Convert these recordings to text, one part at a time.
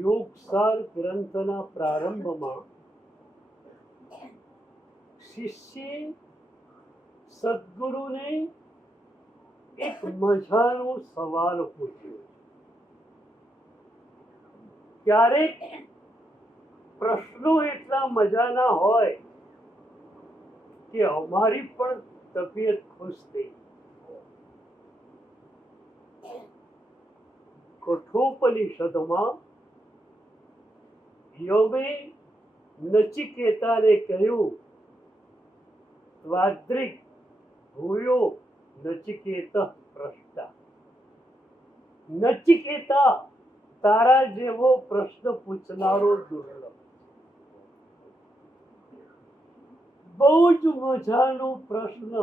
યોગસાર ગ્રંથના પ્રારંભમાં શિષ્યે સદગુરુને એક મજાનો સવાલ પૂછ્યો. ક્યારેક પ્રશ્નો એટલા મજાના હોય કે અમારી પણ તબિયત ખુશ થઈ. કઠોપનિષદમાં યમે નચિકેતાને કહ્યું, ત્વાદ્રિક ભૂયો નચિકેત પ્રશ્ન. નચિકેતા, તારા જેવો પ્રશ્ન પૂછનારો દુર્લભ. બહુ જ મજાનો પ્રશ્ન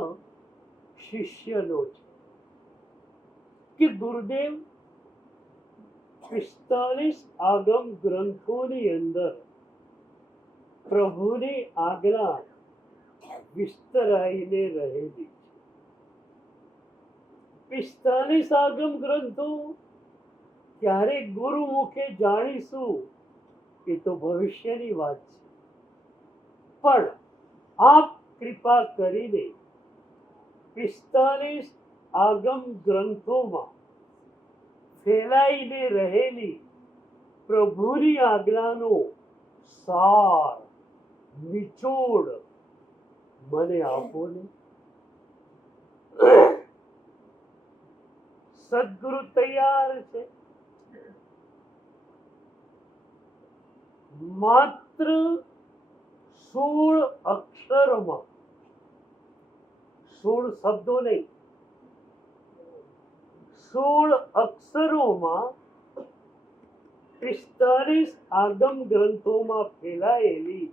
શિષ્યનો છે કે ગુરુદેવ, 45 આગમ ગ્રંથોની અંદર પ્રભુની આજ્ઞા વિસ્તરાઈને રહેલી છે. 45 આગમ ગ્રંથો ક્યારે ગુરુ મુખે જાણીશું એ તો ભવિષ્યની વાત છે. પણ આપ કૃપા કરીને 45 આગમ ગ્રંથોમાં ફેલાઈને રહેલી પ્રભુની આજ્ઞાનો સાર, નિચોડ મને આપો ને. સદગુરુ તૈયાર છે. માત્ર 16 અક્ષરમાં, 16 શબ્દો નહીં, 16 અક્ષરોમાં 45 આગમ ગ્રંથોમાં ફેલાયેલી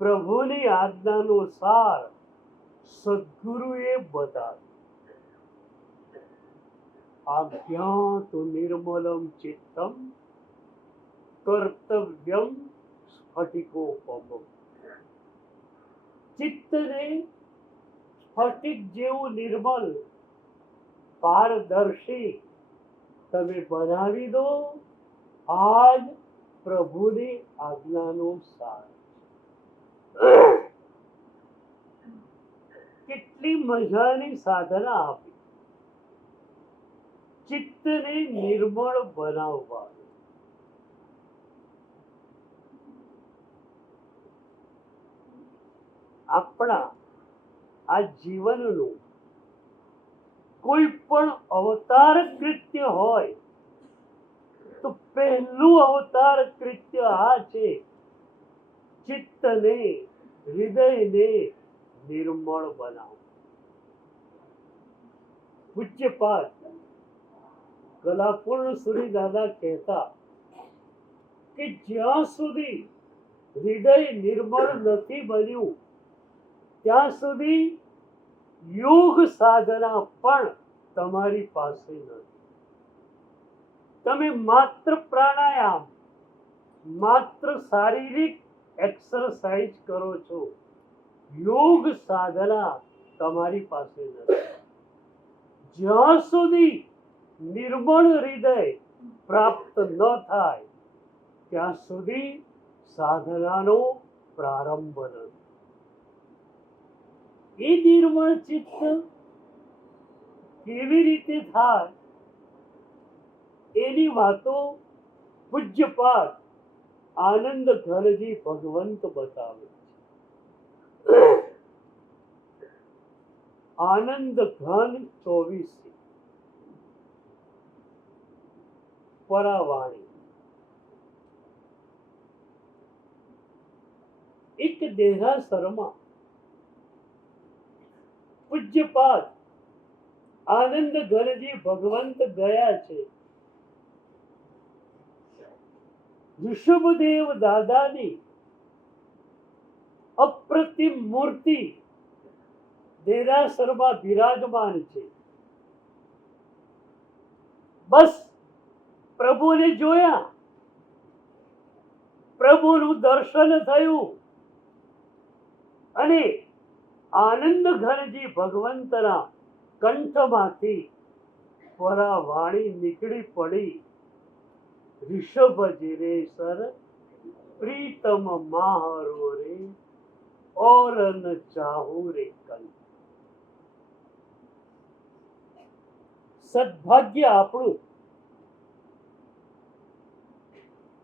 પ્રભુની આજ્ઞાનો સાર સદગુરુએ બતાવ્યો. આજ્ઞાતુ નિર્મલમ ચિત્તમ કર્તવ્યમ સ્ફટિકોપમમ. ચિત્તને સ્ફટિક જેવું નિર્મલ, પારદર્શી તમે બનાવી દો. આજ પ્રભુની આજ્ઞાનો સાર. કેટલી મજાની સાધના આપી ચિત્તને નિર્મળ બનાવવા. આપણા આ જીવનનું કોઈ પણ અવતાર કૃત્ય હોય તો પહેલું અવતાર કૃત્ય આ છે, ચિત્તને, હૃદયને નિર્મળ બનાવો. પૂજ્યપાદ કલાપૂર્ણ સુરી દાદા કહેતા કે જ્યાં સુધી હૃદય નિર્મળ નથી બન્યું ત્યાં સુધી યોગ સાધના પણ તમારી પાસે નથી. તમે માત્ર પ્રાણાયામ, માત્ર શારીરિક એક્સરસાઇઝ કરો છો, યોગ સાધના તમારી પાસે નથી. જ્યાં સુધી નિર્મળ હૃદય પ્રાપ્ત ન થાય ત્યાં સુધી સાધનાનો પ્રારંભ નથી. એ નિર્મળ ચિત્ત કેવી રીતે થાય એની વાતો પૂજ્યપાદ આનંદ ઘનજી ભગવંત બતાવે છે. આનંદ ઘન 24 પરાવાણી. એક દેહાસરમાં પૂજ્યપાદ આનંદ ઘનજી ભગવંત ગયા છે. ઋષભદેવ દાદાની અપ્રતિમ મૂર્તિ દેરાસરમાં બિરાજમાન છે. બસ પ્રભુને જોયા, પ્રભુનું દર્શન થયું અને આનંદ ઘનજી ભગવંતના કંઠમાંથી પરાવાણી નીકળી પડી. ऋषभ जिरे सर प्रीतम माहरो रे और न चाहू रे कल. સદભાગ્ય આપણું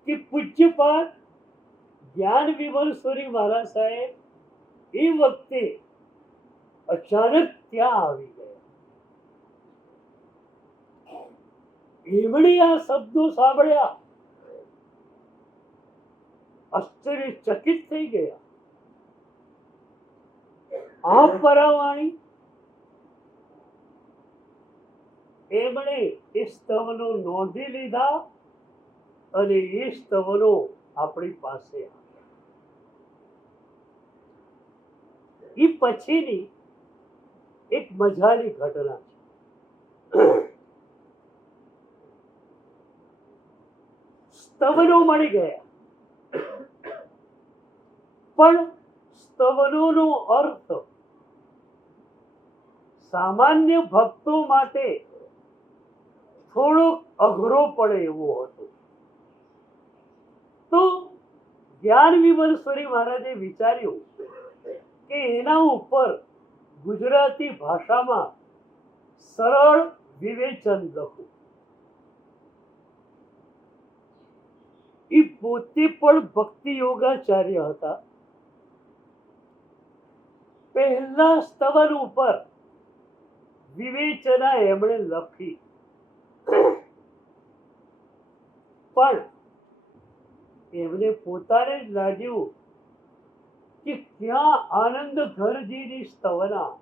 કે પૂજ્યપાદ જ્ઞાન વિમલ સ્વરી મહારાજ સાહેબ એ વખતે અચાનક ત્યાં આવી ગયા. એમણે આ શબ્દો સાંભળ્યા, આશ્ચર્યચકિત થઈ ગયા. આ પરાવાણી એમણે એ સ્તવનો નોંધી લીધા અને એ સ્તવનો આપણી પાસે એ પછીની એક મજાની ઘટના છે. સ્તવનો મળી ગયા, પણ સ્તવનોનો અર્થ સામાન્ય ભક્તો માટે થોડો અઘરો પડે એવો હતો. તો જ્ઞાન વિમલસ્વરી મહારાજે વિચાર્યું કે એના ઉપર ગુજરાતી ભાષામાં સરળ વિવેચન લખું. એ પોતે પણ ભક્તિ યોગાચાર્ય હતા. પહેલા સ્તવન ઉપર વિવેચના એમણે લખી, પણ એમને પોતાને જ લાગ્યું કે ક્યાં આનંદ ઘરજીની સ્તવના,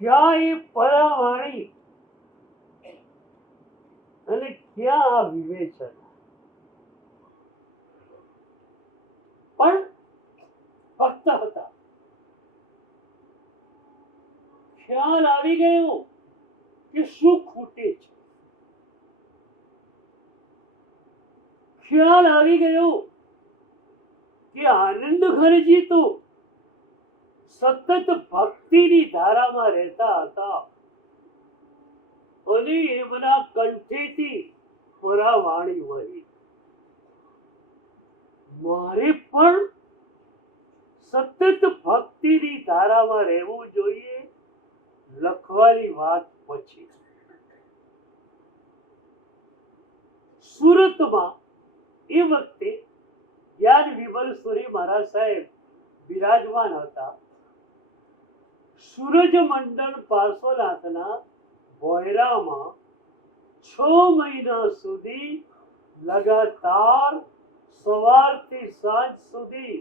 ક્યાં એ પરાવાણી અને ક્યાં આ વિવેચન. પણ ભક્ત હતા. ખ્યાલ આવી ગયો કે શું ખૂટે છે. ખ્યાલ આવી ગયો કે આનંદ ઘરજી તો સતત ભક્તિની ધારામાં રહેતા હતા અને એમના કંઠેથી પરાવાણી વહી. મારે પણ સતત ભક્તિની ધારામાં રહેવું જોઈએ. લખવાની વાત પછી સુરતમાં એ વખતે જ્ઞાન વિમલસ્વરી મહારાજ સાહેબ બિરાજમાન હતા. સૂરજ મંડળ પાર્શ્વનાથના બોયરામાં 6 મહિના સુધી લગાતાર સવારથી સાંજ સુધી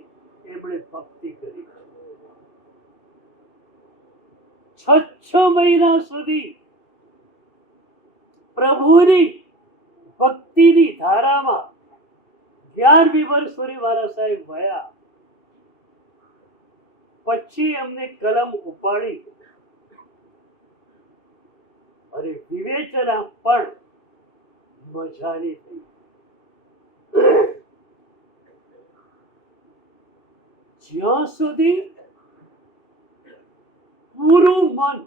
એમણે ભક્તિ કરી. 6 મહિના સુધી પ્રભુની ભક્તિની ધારામાં જ્ઞાન વિમલસ્વરી મહારાજ સાહેબ ભયા. પછી એમને કલમ ઉપાડી અને વિવેચના પણ મજાની થઈ. જ્યાં સુધી પૂરું મન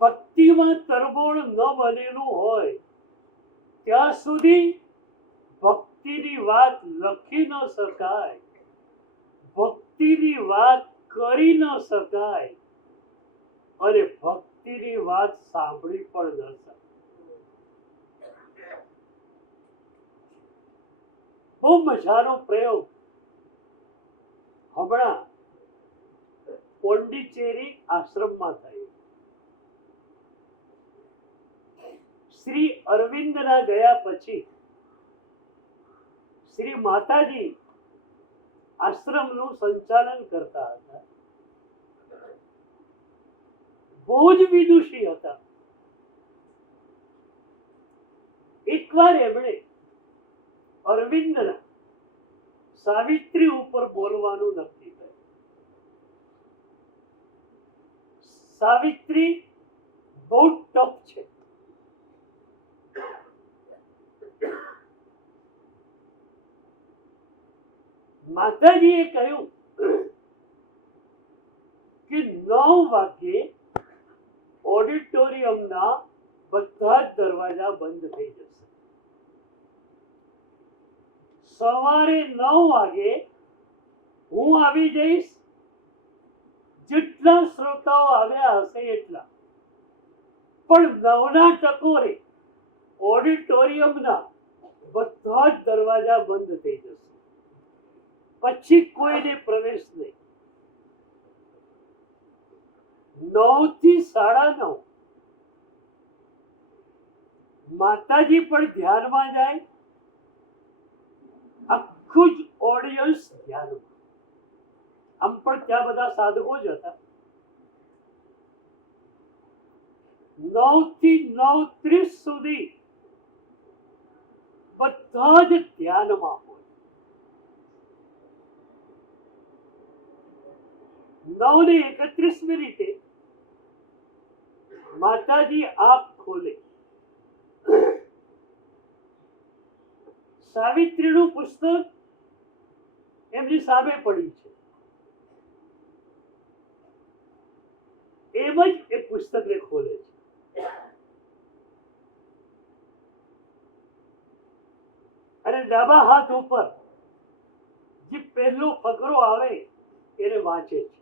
ભક્તિમાં તરબોળ ન બનેલું હોય ત્યાં સુધી ભક્તિની વાત લખી ન શકાય, ભક્તિની વાત કરી ન શકાય અને ભક્તિની વાત સાંભળી પણ ન શકાય. બહુ મજાનો પ્રયોગ હમણાં પોંડિચેરી આશ્રમમાં થયો. શ્રી અરવિંદના ગયા પછી શ્રી માતાજી આશ્રમનું સંચાલન કરતા હતા. બહુ જ વિદુષી હતા. એકવાર એમણે અરવિંદના સાવિત્રી ઉપર બોલવાનું નક્કી કર્યું. સાવિત્રી બહુ ટફ છે. માતાજીએ કહ્યું કે 9 વાગ્યે ઓડિટોરિયમના બધા જ દરવાજા બંધ થઈ જશે. સવારે 9 વાગે હું આવી જઈશ. જેટલા શ્રોતાઓ આવ્યા હશે એટલા, પણ 9ના ટકોરે ઓડિટોરિયમના બધા જ દરવાજા બંધ થઈ જશે. પછી કોઈને પ્રવેશ નહીં. 9 થી 9:30 માતાજી પણ ધ્યાનમાં જાય, આખું જ ઓડિયન્સ ધ્યાનમાં. આમ પણ ત્યાં બધા સાધકો જ હતા. 9 થી 9:30 સુધી બધા જ ધ્યાનમાં હોય. 9:31 માતાજી આંખ ખોલે. સાવિત્રીનું પુસ્તક એમની સામે પડ્યું છે. એમ જ એ પુસ્તકને ખોલે છે. અને ડાબા હાથ ઉપર જે પહેલો ફકરો આવે એને વાંચે છે.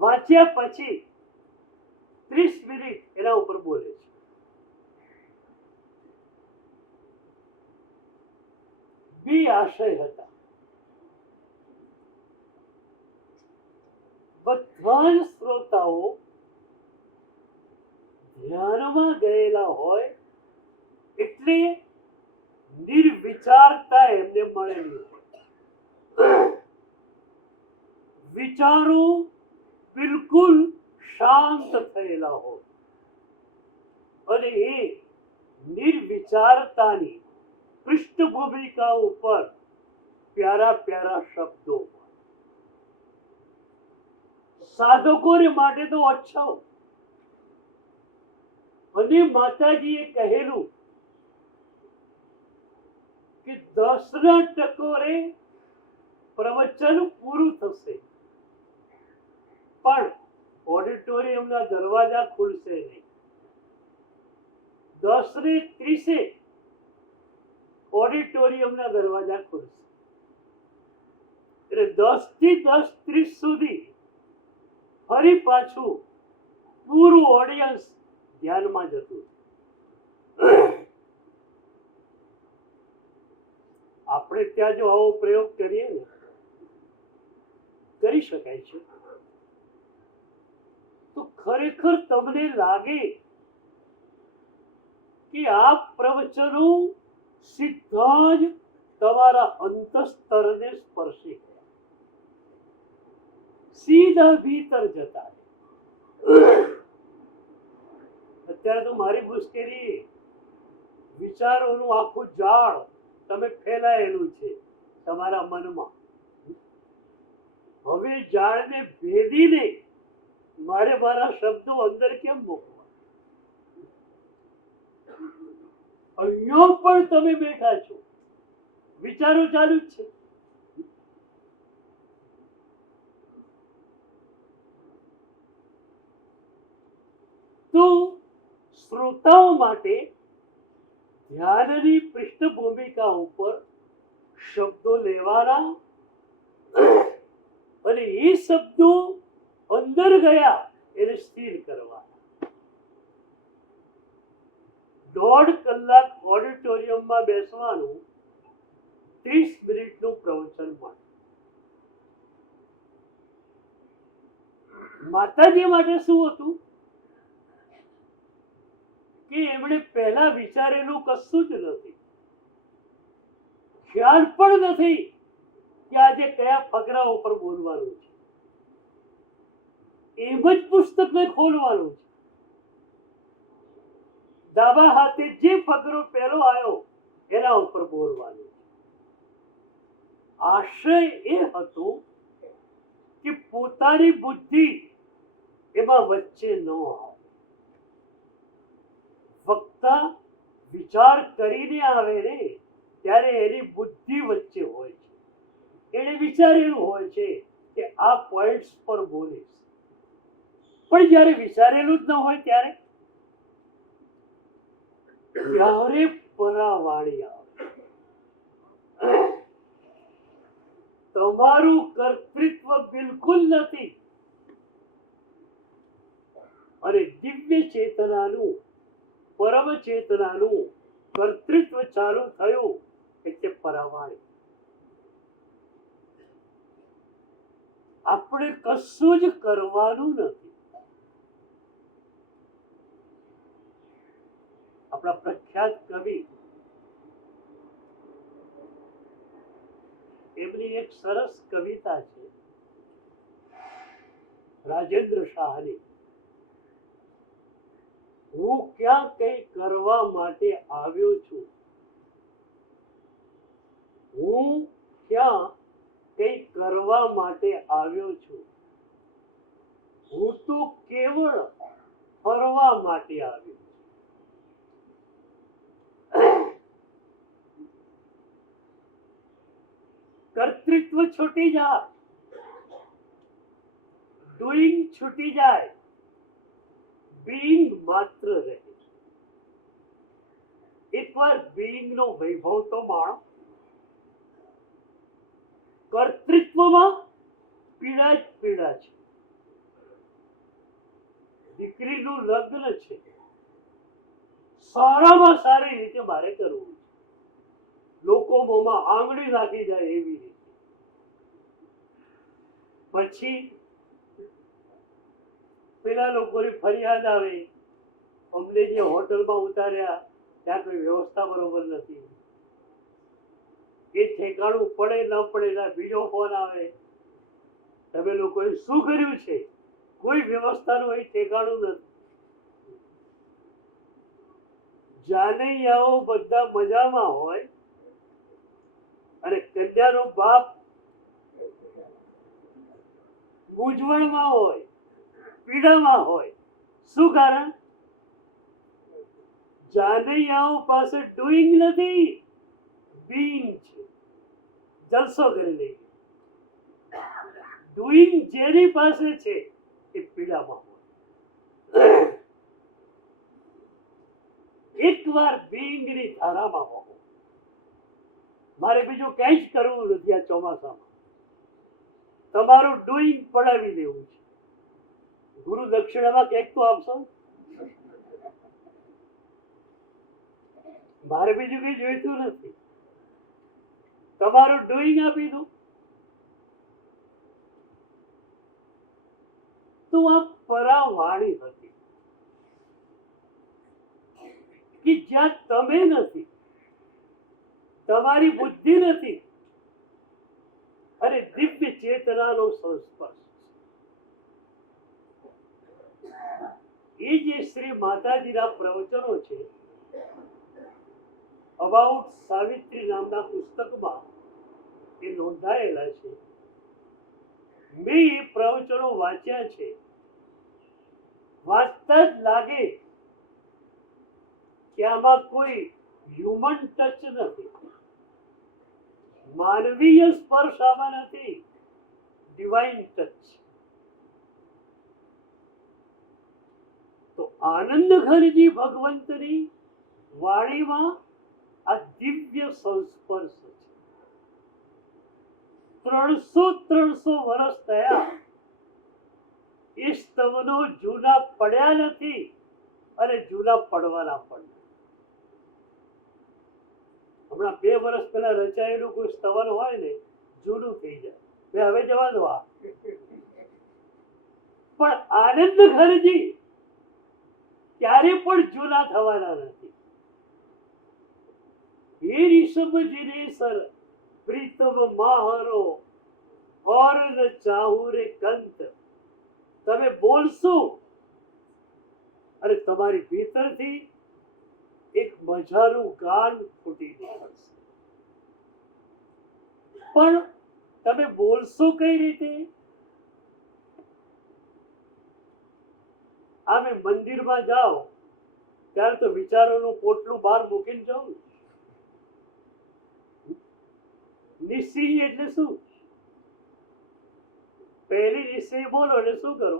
વાંચ્યા પછી 30 મિનિટ એના ઉપર બોલે છે. બે આશય હતા. બધા જ શ્રોતાઓ ધ્યાનમાં ગયેલા હોય એટલે નિર્વિચારતા એમને મળેલી હોય. વિચારો બિલકુલ શાંત થયેલા હોય અને એ નિર્વિચારતાની પૃષ્ઠભૂમિકા ઉપર પ્યારા પ્યારા શબ્દો. સાધકોને માટે તો અચ્છા. અને માતાજીએ કહેલું કે 10ના ટકોરે પ્રવચન પૂરું થશે, પણ ઓડિટોરિયમના દરવાજા ખુલશે નહીં. 10:30 ઓડિટોરિયમના દરવાજા ખુલશે. એટલે 10 થી 10:30 સુધી ફરી પાછું પૂરું ઓડિયન્સ ધ્યાનમાં જતું. આપણે ત્યાં જો આવો પ્રયોગ કરીએ ને, કરી શકાય છે, તો ખરેખર તમને લાગે કે આ પ્રવચનો સીધા જ તમારા અંતસ્તરને સ્પર્શી ગયા, સીધા ભીતર જતા. અત્યારે તો મારી મુશ્કેલી વિચારોનું આખું જાળ તમે ફેલાયેલું છે તમારા મનમાં. હવે જાળને ભેદીને મારે મારા શબ્દો અંદર કેમ મૂકવા? અહીંયા પણ તમે બેઠા છો, વિચારો ચાલુ જ છે. તો શ્રોતાઓ માટે ધ્યાનની પૃષ્ઠભૂમિકા ઉપર શબ્દો લેવાના અને એ શબ્દો અંદર ગયા એને સ્થિર કરવાના. 1.5 કલાક ઓડિટોરિયમમાં બેસવાનું, 30 મિનિટનું પ્રવચન માટે. માતાજી માટે શું હતું કે એમણે પહેલા વિચારેલું કશું જ નથી. ખ્યાલ પણ નથી કે આજે કયા ફકરા ઉપર બોલવાનું છે. એમ જ પુસ્તકને ખોલવાનું છે. ડાબા હાથે જે ફકરો પહેલો આવ્યો એના ઉપર બોલવાનું છે. આશય એ હતો કે પોતાની બુદ્ધિ એમાં વચ્ચે ન આવે. વક્તા વિચાર કરીને આવે ને ત્યારે એની બુદ્ધિ વચ્ચે હોય છે. એને વિચારેલું હોય છે કે આ પોઈન્ટ્સ પર બોલીશ, પણ જ્યારે વિચારેલું જ ન હોય ત્યારે પરાવાળી આવે. તમારું કર્તૃત્વ બિલકુલ નથી અને દિવ્ય ચેતનાનું પરમ ચેતનાનું કર્તૃત્વ ચાલુ થયું એટલે પરાવાળી. આપણે કશું જ કરવાનું નથી. આપણા પ્રખ્યાત કવિ એમની એક સરસ કવિતા છે રાજેન્દ્ર શાહની. હું ક્યાં કઈ કરવા માટે આવ્યો છું, હું ક્યાં કઈ કરવા માટે આવ્યો છું, હું તો કેવળ ફરવા માટે આવ્યો. કર્તૃત્વ છૂટી જાય, ડુઈંગ છૂટી જાય, બીઈંગ માત્ર રહે. એકવાર બીઈંગ નો વૈભવ તો માણો. કર્તૃત્વમાં પીડા જ પીડા છે. દીકરીનું લગ્ન છે, સારામાં સારી રીતે મારે કરવું છે, લોકો મોંમાં આંગળી નાખી જાય એવી રીતે. પછી પેલા લોકોની ફરિયાદ આવે, અમને જે હોટલમાં ઉતાર્યા ત્યાં કોઈ વ્યવસ્થા બરોબર નથી. એ ઠેકાણું પડે ન પડે ના બીજો ફોન આવે, તમે લોકોએ શું કર્યું છે, કોઈ વ્યવસ્થાનું અહીં ઠેકાણું નથી. જાનૈયાઓ બધા મજામાં હોય અને કન્યાનો બાપ મૂંઝવણમાં હોય, પીડામાં હોય. શું કારણ? જાનૈયાઓ પાસે ડુઈંગ નથી, બીઈંગ છે. જલસો કરી લઈએ. ડુઈંગ જેની પાસે છે એ પીડામાં હોય. એકવાર બીઈંગની ધારામાં હો. મારે બીજું કઈ જ કરવું નથી આ ચોમાસામાં. તમારું ડુઈંગ પડાવી દેવું છે. ગુરુ દક્ષિણામાં કંઈક તો આપશો. મારે બીજું કઈ જોઈતું નથી. તમારું ડુઈંગ આપી દઉં તો આ પરાવાળી હતી કે જ્યાં તમે નથી, તમારી બુદ્ધિ નથી અને દિવ્ય ચેતનાનો સંસ્પર્શ. એ જે શ્રી માતાજીના પ્રવચનો છે અબાઉટ સાવિત્રી નામના પુસ્તકમાં એ નોંધાયેલા છે. મેં એ પ્રવચનો વાંચ્યા છે. વાંચતા જ લાગે કે આમાં કોઈ હ્યુમન ટચ નથી, માનવીય સ્પર્શ આમાં નથી, ડિવાઇન ટચ. તો આનંદઘનજી ભગવંતની વાણીમાં આ દિવ્ય સંસ્પર્શ છે. 300 વર્ષ થયા એ સ્તવનો જૂના પડ્યા નથી અને જૂના પડવાના પણ. હમણાં 2 વર્ષ પહેલા રચાયેલું કોઈ સ્તવન હોય ને જૂનું થઈ જાય, હવે જવા દો. પણ આનંદ ઘરજી ક્યારે પણ જૂના થવાના નથી. હે ઋષભજીને સર પ્રીતમ માહરો ઓર ન ચાહું રે કંત. તમે બોલશો અને તમારી ભીતરથી એક મજાનું ગાન ફૂટી નીકળશે. પણ તમે બોલશો કઈ રીતે? આમે મંદિરમાં જાઓ ત્યારે તો વિચારોનું પોટલું બહાર મૂકીને જાઉં. નિશ્ચય એટલે શું? પહેલી નિશ્ચય બોલો એટલે શું કરો?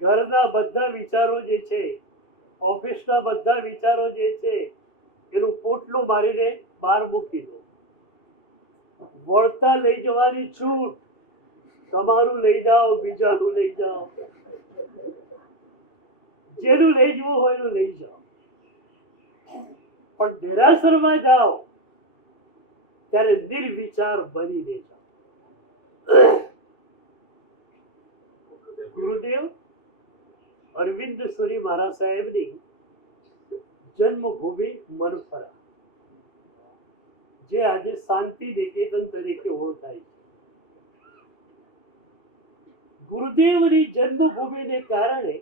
ઘરના બધા વિચારો જે છે, ઓફિસના બધા વિચારો જે છે, એનું પોટલું મારીને બહાર મૂકી દો. વળતા લઈ જવાની છૂટ. તમારું લઈ જાઓ, બીજાનું લઈ જાઓ, જેનું લઈ જવું હોય એનું લઈ જાઓ. પણ દેરાસરમાં જાઓ ત્યારે નિર્વિચાર બનીને જાઓ. ગુરુદેવ અરવિંદ સુરી મહારાજ સાહેબની જન્મભૂમિ મનફરા, જે આજે શાંતિ નિકેતન તરીકે ઓળખાય છે. ગુરુદેવની જન્મભૂમિને કારણે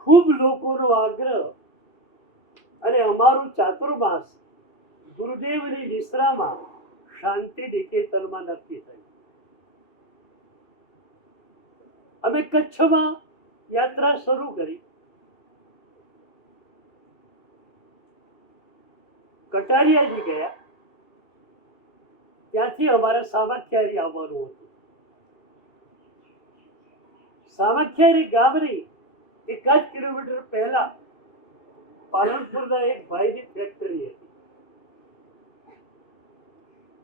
ખૂબ લોકોનો આગ્રહ અને અમારું ચાતુર્માસ ગુરુદેવની નિશ્રામાં શાંતિ નિકેતનમાં નક્કી થયું. અમે કચ્છમાં યાત્રા શરૂ કરી. કટારિયાજી ગયા, ત્યાંથી અમારે સામખિયારી આવવાનું હતું. સામખિયારી ગામની 1 કિલોમીટર પહેલા પાલનપુરના એક ભાઈની ફેક્ટરી હતી.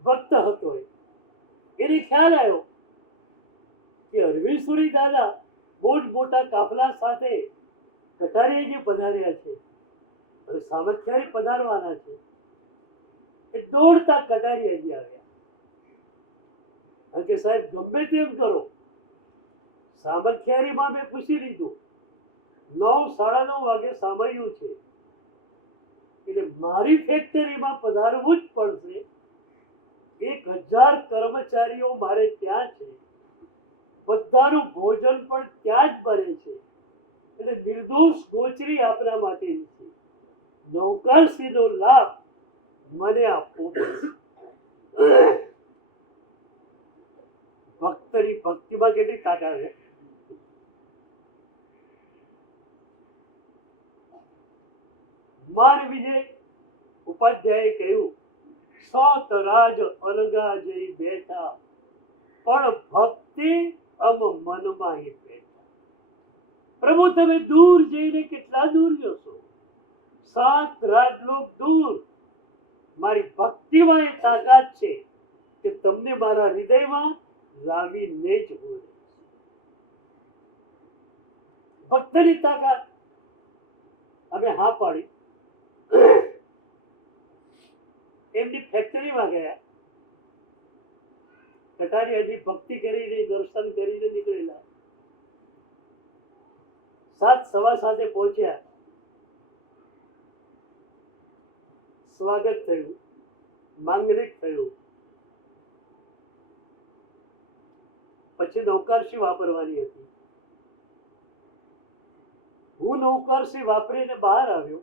ભક્ત હતો. એને ખ્યાલ આવ્યો કે અરવિંદ સુરી દાદા મોટા કાફલા સાથે કટારિયાજી પધાર્યા છે અને સામખિયારી પધારવાના છે. એ દોડતા કટારિયાજી આવ્યા અને કે સાહેબ ગમે તેમ કરો, સામખિયારીમાં મેં પૂછી લીધું, 9, 9:30 વાગે સાંભળ્યું છે, એટલે મારી ફેક્ટરીમાં પધારવું જ પડશે. 1000 કર્મચારીઓ મારે ત્યાં છે, બધાનું ભોજન પણ ત્યાં જ બને છે, એટલે નિર્દોષ ગોચરી આપણા માટે છે. નૌકરશ્રીનો લાભ મને આપવો પડશે. ભક્તની ભક્તિમાં કેટલી તાકાત છે. માન વિજય ઉપાધ્યાયે કહ્યું, 7 રાજ અલગા જઈ બેઠા, પણ ભક્તિ અમ મનમાં હી બેઠા. પ્રભુ તમે દૂર જઈને કેટલા દૂર જશો? 7 રાજલોક દૂર. મારી ભક્તિમાં એ તાકાત છે કે તમને મારા હૃદયમાં લાવીને જ હું રહીશ. ભક્તની તાકાત. અમે હા પાડી. એમની ફેક્ટરીમાં ગયા. કટારિયાજી ભક્તિ કરીને દર્શન કરીને નીકળેલા. 7:15 પહોંચ્યા. સ્વાગત થયું, માંગલિક થયું. પછી નૌકરશી વાપરવાની હતી. હું નૌકરશી વાપરીને બહાર આવ્યો.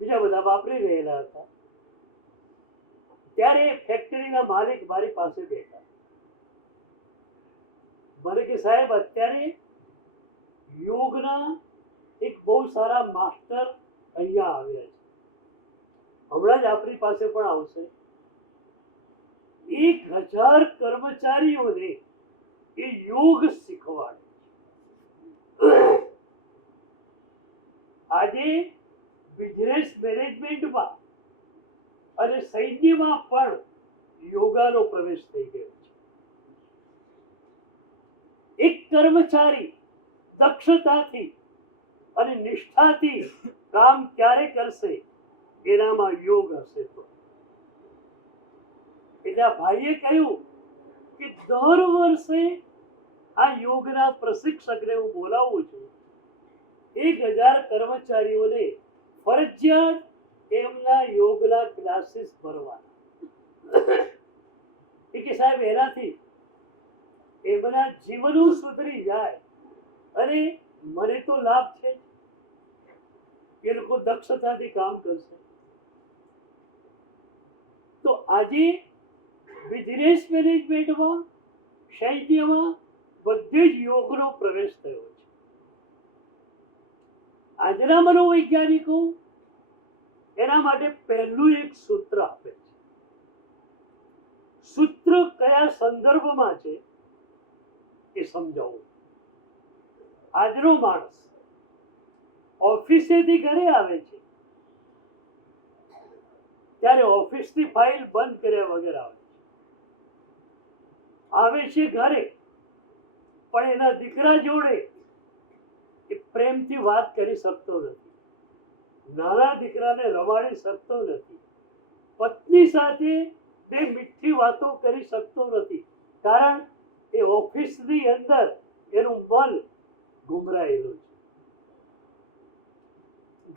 બીજા બધા વાપરી રહેલા હતા. ત્યારે ફેક્ટરીના માલિક મારી પાસે બેઠા. મને કે સાહેબ અત્યારે યોગના એક બહુ સારા માસ્ટર અહીંયા આવ્યા છે, હમણાં જ આપણી પાસે પણ આવશે. 1000 કર્મચારીઓને એ યોગ શીખવાડે. આજે બિઝનેસ મેનેજમેન્ટમાં અને સૈન્યમાં પણ યોગાનો પ્રવેશ થઈ ગયો છે. એક કર્મચારી દક્ષતાથી અને નિષ્ઠાથી કામ ક્યારે કરશે, એનામાં યોગ હશે તો. એટલે આ ભાઈએ કહ્યું કે દર વર્ષે આ યોગના પ્રશિક્ષકને હું બોલાવું છું. 1000 કર્મચારીઓને ફરજિયાત એમના યોગના ક્લાસીસ ભરવાના. કે સાહેબ એનાથી એમના જીવનો સુધરી જાય અને મને તો લાભ છે, એ લોકો દક્ષતાથી કામ કરશે. તો આજે બિઝનેસ મેનેજમેન્ટમાં, સૈન્યમાં બધે જ યોગનો પ્રવેશ થયો છે. આજના મનોવૈજ્ઞાનિકો એના માટે પહેલું એક સૂત્ર આપે છે. સૂત્ર કયા સંદર્ભમાં છે એ સમજાવું. આજનો માણસ ઓફિસેથી ઘરે આવે છે ત્યારે ઓફિસની ફાઇલ બંધ કર્યા વગર આવે છે ઘરે, પણ એના દીકરા જોડે એ પ્રેમથી વાત કરી શકતો નથી, નાના દીકરાને રમાડી શકતો નથી, પત્ની સાથે બે મીઠી વાતો કરી શકતો નથી, કારણ એ ઓફિસની અંદર એનું મન ગુમરાયેલું છે.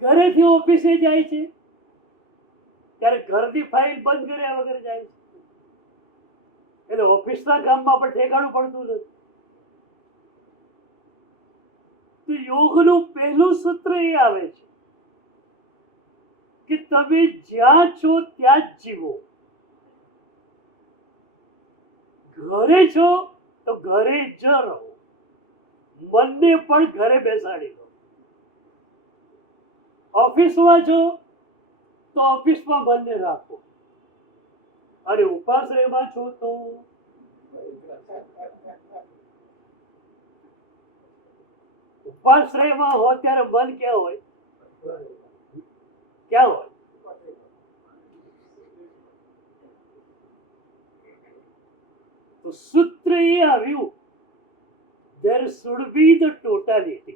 ઘરેથી ઓફિસે જાય છે ત્યારે ઘરની ફાઇલ બંધ કર્યા વગર જાય છે, એટલે ઓફિસના કામમાં પણ ઠેકાણું પડતું નથી. તો યોગનું પહેલું સૂત્ર એ આવે છે કે તમે જ્યાં છો ત્યાં જ જીવો. ઘરે છો તો ઘરે જ રહો, મનને પણ ઘરે બેસાડી દો. ઓફિસમાં છો તો ઓફિસમાં મનને રાખો, અને ઉપાશ્રયમાં છો તો ઉપાશ્રયમાં હો ત્યારે મન ક્યાં હોય? ક્યાં હોય? તો સૂત્ર એ આવ્યું, there should be the totality.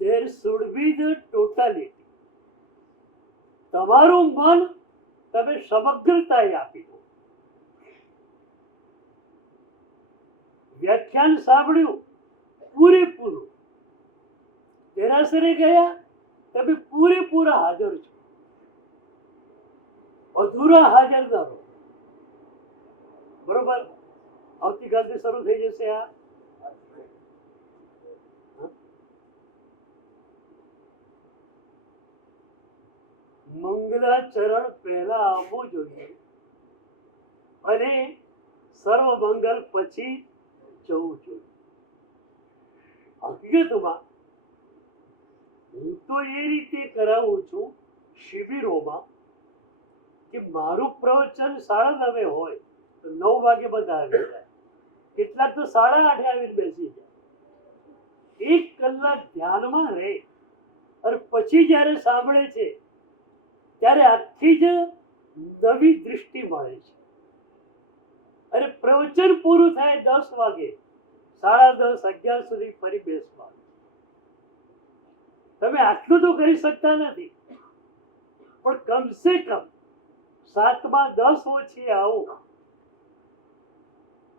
There should be the totality. તમારું મન તમે સમગ્રતાએ આપી દો. વ્યાખ્યાન સાંભળ્યું પૂરેપૂરું, દેરાસરે ગયા તમે પૂરેપૂરા હાજર છો, અધૂરા હાજર ન રહો. બરોબર? આવતીકાલથી શરૂ થઈ જશે આ. મંગલાચરણ પહેલા આવવું જોઈએ અને સર્વ મંગલ પછી જવું જોઈએ. હકીકતમાં હું તો એ રીતે કરાવું છું શિબિરોમાં કે મારું પ્રવચન 9:30 હોય તો 9 વાગે બધા આવી જાય, કેટલાક તો 8:30 આવીને બેસી જાય. 1 કલાક ધ્યાનમાં રહે અને પછી જ્યારે સાંભળે છે ત્યારે આખી જ નવી દૃષ્ટિ મળે છે. અને પ્રવચન પૂરું થાય 10 વાગે, 10:30, 11 સુધી ફરી બેસવાનું. તમે આટલું તો કરી શકતા નથી, પણ કમસે કમ 7માં 10 ઓછી આવો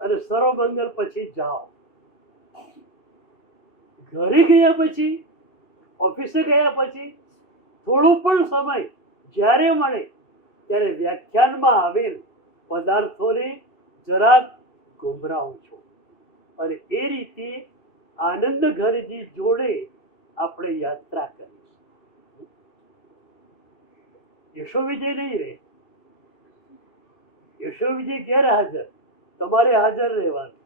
અને સર્વમંગલ પછી જાઓ. ઘરે ગયા પછી, ઓફિસે ગયા પછી થોડો પણ સમય જ્યારે મળે ત્યારે વ્યાખ્યાનમાં આવેલ પદાર્થોને જરાક ગુમરાવું છું, અને એ રીતે આનંદ ઘરજી જોડે આપણે યાત્રા કરીશું. યશો વિજય નહીં રહે. યશો વિજય ક્યારે હાજર? તમારે હાજર રહેવાનું.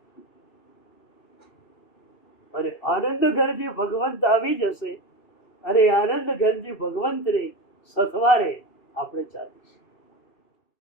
અને આનંદ ઘરજી ભગવંત આવી જશે, અને આનંદ ઘરજી ભગવંતને સથવારે આપણે ચાલીશું.